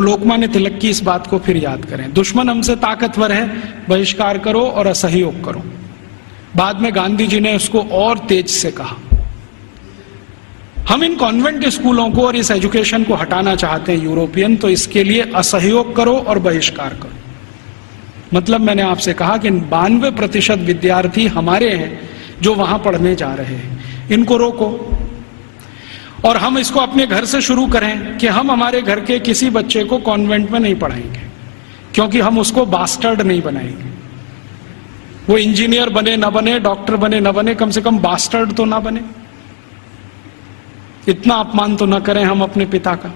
लोकमान्य तिलक की इस बात को फिर याद करें, दुश्मन हमसे ताकतवर है, बहिष्कार करो और असहयोग करो। बाद में गांधी जी ने उसको और तेज से कहा। हम इन कॉन्वेंट स्कूलों को और इस एजुकेशन को हटाना चाहते हैं यूरोपियन, तो इसके लिए असहयोग करो और बहिष्कार करो। मतलब मैंने आपसे कहा कि 92% विद्यार्थी हमारे हैं जो वहां पढ़ने जा रहे हैं, इनको रोको। और हम इसको अपने घर से शुरू करें कि हम हमारे घर के किसी बच्चे को कॉन्वेंट में नहीं पढ़ाएंगे, क्योंकि हम उसको बास्टर्ड नहीं बनाएंगे। वो इंजीनियर बने न बने, डॉक्टर बने न बने, कम से कम बास्टर्ड तो ना बने। इतना अपमान तो न करें हम अपने पिता का।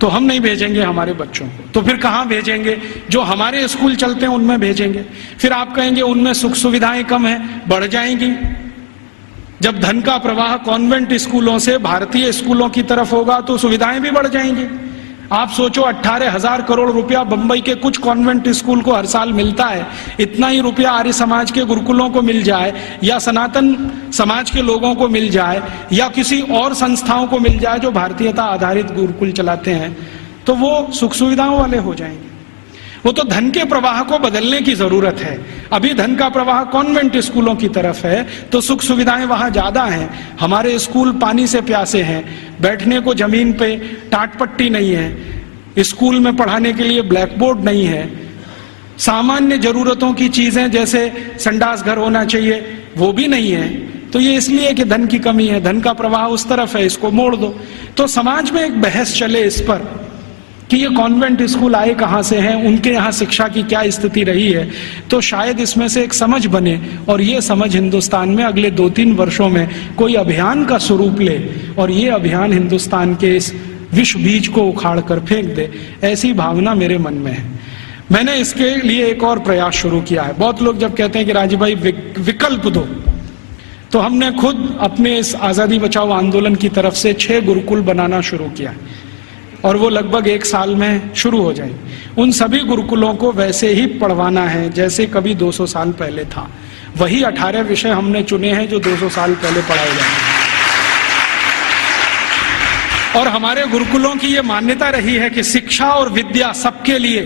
तो हम नहीं भेजेंगे हमारे बच्चों को। तो फिर कहां भेजेंगे? जो हमारे स्कूल चलते हैं उनमें भेजेंगे। फिर आप कहेंगे उनमें सुख सुविधाएं कम है, बढ़ जाएंगी। जब धन का प्रवाह कॉन्वेंट स्कूलों से भारतीय स्कूलों की तरफ होगा तो सुविधाएं भी बढ़ जाएंगी। आप सोचो 18,000 करोड़ रुपया बंबई के कुछ कॉन्वेंट स्कूल को हर साल मिलता है, इतना ही रुपया आर्य समाज के गुरुकुलों को मिल जाए, या सनातन समाज के लोगों को मिल जाए, या किसी और संस्थाओं को मिल जाए जो भारतीयता आधारित गुरुकुल चलाते हैं, तो वो सुख सुविधाओं वाले हो जाएंगे। वो तो धन के प्रवाह को बदलने की जरूरत है। अभी धन का प्रवाह कॉन्वेंट स्कूलों की तरफ है तो सुख सुविधाएं वहां ज्यादा हैं। हमारे स्कूल पानी से प्यासे हैं, बैठने को जमीन पे टाट पट्टी नहीं है, स्कूल में पढ़ाने के लिए ब्लैक बोर्ड नहीं है, सामान्य जरूरतों की चीजें जैसे संडास घर होना चाहिए वो भी नहीं है। तो ये इसलिए कि धन की कमी है, धन का प्रवाह उस तरफ है, इसको मोड़ दो। तो समाज में एक बहस चले इस पर कि ये कॉन्वेंट स्कूल आए कहां से हैं, उनके यहाँ शिक्षा की क्या स्थिति रही है, तो शायद इसमें से एक समझ बने और ये समझ हिंदुस्तान में अगले 2-3 वर्षों में कोई अभियान का स्वरूप ले और ये अभियान हिंदुस्तान के इस विश्व बीज को उखाड़ कर फेंक दे, ऐसी भावना मेरे मन में है। मैंने इसके लिए एक और प्रयास शुरू किया है। बहुत लोग जब कहते हैं कि राजीव भाई विकल्प दो, तो हमने खुद अपने इस आजादी बचाओ आंदोलन की तरफ से 6 गुरुकुल बनाना शुरू किया है और वो लगभग 1 साल में शुरू हो जाएंगे। उन सभी गुरुकुलों को वैसे ही पढ़वाना है जैसे कभी 200 साल पहले था। वही 18 विषय हमने चुने हैं जो 200 साल पहले पढ़ाए जाएंगे। और हमारे गुरुकुलों की ये मान्यता रही है कि शिक्षा और विद्या सबके लिए,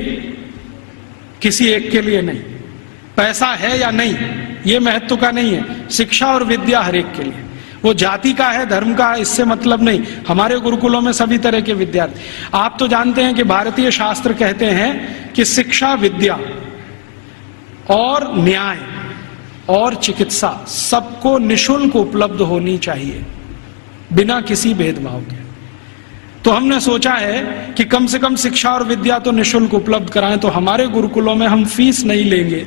किसी एक के लिए नहीं। पैसा है या नहीं ये महत्व का नहीं है, शिक्षा और विद्या हर एक के लिए। वो जाति का है, धर्म का है, इससे मतलब नहीं। हमारे गुरुकुलों में सभी तरह के विद्यार्थी। आप तो जानते हैं कि भारतीय शास्त्र कहते हैं कि शिक्षा, विद्या और न्याय और चिकित्सा सबको निशुल्क उपलब्ध होनी चाहिए, बिना किसी भेदभाव के। तो हमने सोचा है कि कम से कम शिक्षा और विद्या तो निशुल्क उपलब्ध कराएं। तो हमारे गुरुकुलों में हम फीस नहीं लेंगे,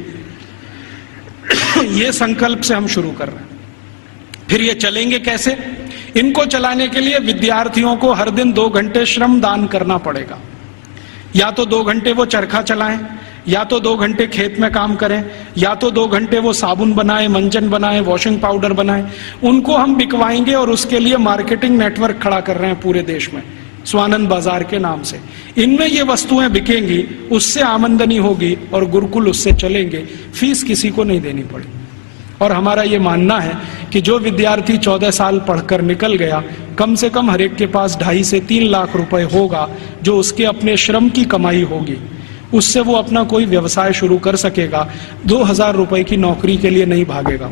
ये संकल्प से हम शुरू कर रहे हैं। फिर ये चलेंगे कैसे? इनको चलाने के लिए विद्यार्थियों को हर दिन 2 घंटे श्रम दान करना पड़ेगा। या तो 2 घंटे वो चरखा चलाएं, या तो 2 घंटे खेत में काम करें, या तो 2 घंटे वो साबुन बनाएं, मंजन बनाएं, वॉशिंग पाउडर बनाएं। उनको हम बिकवाएंगे और उसके लिए मार्केटिंग नेटवर्क खड़ा कर रहे हैं पूरे देश में, स्वानंद बाजार के नाम से। इनमें ये वस्तुएं बिकेंगी, उससे आमदनी होगी और गुरुकुल उससे चलेंगे, फीस किसी को नहीं देनी पड़ेगी। और हमारा ये मानना है कि जो विद्यार्थी 14 साल पढ़कर निकल गया, कम से कम हर एक के पास 2.5 से 3 लाख रुपए होगा जो उसके अपने श्रम की कमाई होगी। उससे वो अपना कोई व्यवसाय शुरू कर सकेगा, 2,000 रुपए की नौकरी के लिए नहीं भागेगा।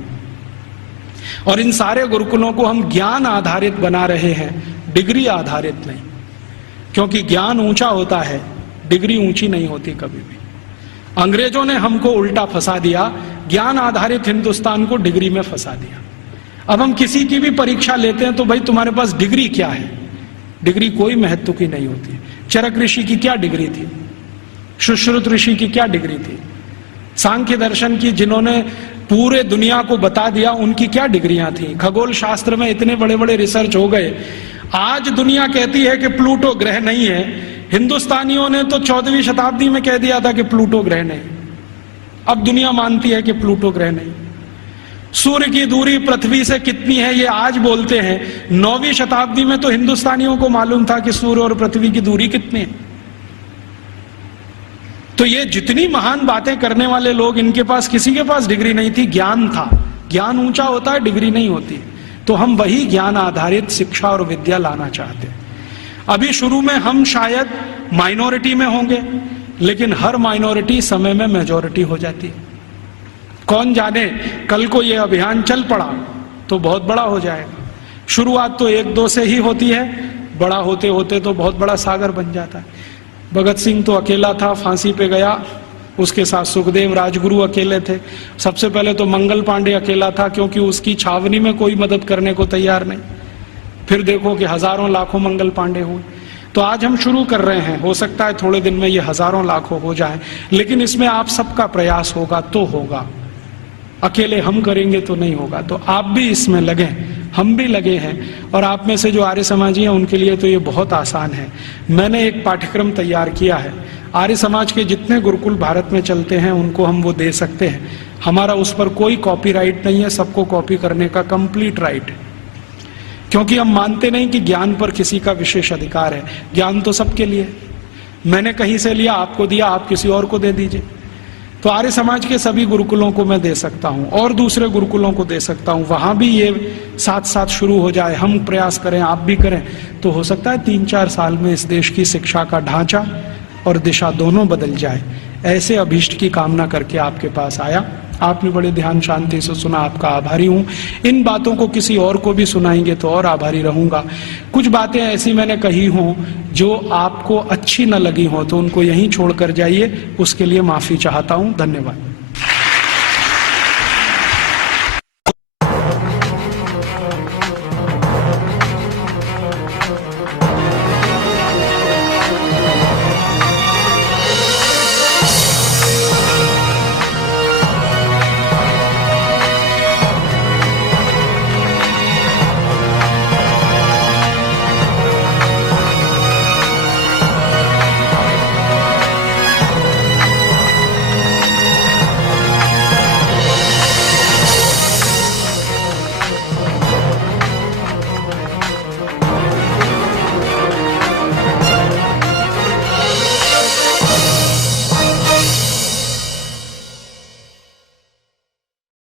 और इन सारे गुरुकुलों को हम ज्ञान आधारित बना रहे हैं, डिग्री आधारित नहीं, क्योंकि ज्ञान ऊंचा होता है, डिग्री ऊंची नहीं होती कभी भी। अंग्रेजों ने हमको उल्टा फंसा दिया, ज्ञान आधारित हिंदुस्तान को डिग्री में फंसा दिया। अब हम किसी की भी परीक्षा लेते हैं तो भाई तुम्हारे पास डिग्री क्या है? डिग्री कोई महत्व की नहीं होती। चरक ऋषि की क्या डिग्री थी? सुश्रुत ऋषि की क्या डिग्री थी? सांख्य दर्शन की जिन्होंने पूरे दुनिया को बता दिया, उनकी क्या डिग्रियां थी? खगोल शास्त्र में इतने बड़े बड़े रिसर्च हो गए। आज दुनिया कहती है कि प्लूटो ग्रह नहीं है, हिंदुस्तानियों ने तो 14वीं शताब्दी में कह दिया था कि प्लूटो ग्रह नहीं। अब दुनिया मानती है कि प्लूटो ग्रह नहीं। सूर्य की दूरी पृथ्वी से कितनी है ये आज बोलते हैं, 9वीं शताब्दी में तो हिंदुस्तानियों को मालूम था कि सूर्य और पृथ्वी की दूरी कितनी है। तो ये जितनी महान बातें करने वाले लोग, इनके पास किसी के पास डिग्री नहीं थी, ज्ञान था। ज्ञान ऊंचा होता है, डिग्री नहीं होती। तो हम वही ज्ञान आधारित शिक्षा और विद्या लाना चाहते हैं। अभी शुरू में हम शायद माइनॉरिटी में होंगे, लेकिन हर माइनॉरिटी समय में मेजॉरिटी हो जाती है। कौन जाने कल को ये अभियान चल पड़ा तो बहुत बड़ा हो जाएगा। शुरुआत तो 1-2 से ही होती है, बड़ा होते होते तो बहुत बड़ा सागर बन जाता है। भगत सिंह तो अकेला था, फांसी पे गया, उसके साथ सुखदेव राजगुरु अकेले थे। सबसे पहले तो मंगल पांडे अकेला था, क्योंकि उसकी छावनी में कोई मदद करने को तैयार नहीं। फिर देखो कि हजारों लाखों मंगल पांडे हुए। तो आज हम शुरू कर रहे हैं, हो सकता है थोड़े दिन में ये हजारों लाखों हो जाए, लेकिन इसमें आप सबका प्रयास होगा तो होगा। अकेले हम करेंगे तो नहीं होगा। तो आप भी इसमें लगे, हम भी लगे हैं, और आप में से जो आर्य समाजी हैं उनके लिए तो ये बहुत आसान है। मैंने एक पाठ्यक्रम तैयार किया है, आर्य समाज के जितने गुरुकुल भारत में चलते हैं उनको हम वो दे सकते हैं। हमारा उस पर कोई कॉपीराइट नहीं है, सबको कॉपी करने का कंप्लीट राइट है, क्योंकि हम मानते नहीं कि ज्ञान पर किसी का विशेष अधिकार है। ज्ञान तो सबके लिए, मैंने कहीं से लिया, आपको दिया, आप किसी और को दे दीजिए। तो आर्य समाज के सभी गुरुकुलों को मैं दे सकता हूं और दूसरे गुरुकुलों को दे सकता हूं, वहां भी ये साथ साथ शुरू हो जाए, हम प्रयास करें, आप भी करें, तो हो सकता है 3-4 साल में इस देश की शिक्षा का ढांचा और दिशा दोनों बदल जाए। ऐसे अभीष्ट की कामना करके आपके पास आया। आपने बड़े ध्यान शांति से सुना, आपका आभारी हूं। इन बातों को किसी और को भी सुनाएंगे तो और आभारी रहूंगा। कुछ बातें ऐसी मैंने कही हों जो आपको अच्छी न लगी हो तो उनको यहीं छोड़कर जाइए, उसके लिए माफी चाहता हूं। धन्यवाद।